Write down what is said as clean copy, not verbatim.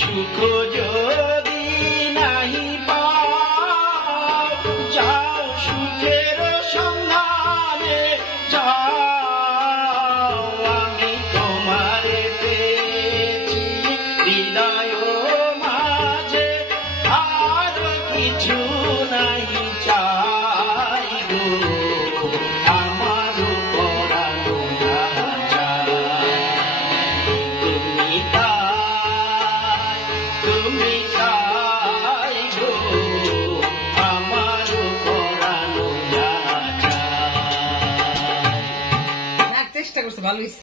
সুখ যদি নাহি পাও, যাও সুখের সন্ধানে যাও। আমি তোমারে পেয়েছি হৃদয় মাঝে, আর কিছু নাহি চাই গো, আমার পরানো না চাই। তুমি তাই গো, আমার পরানো না চাই। চেষ্টা করছে, ভালো হয়েছে।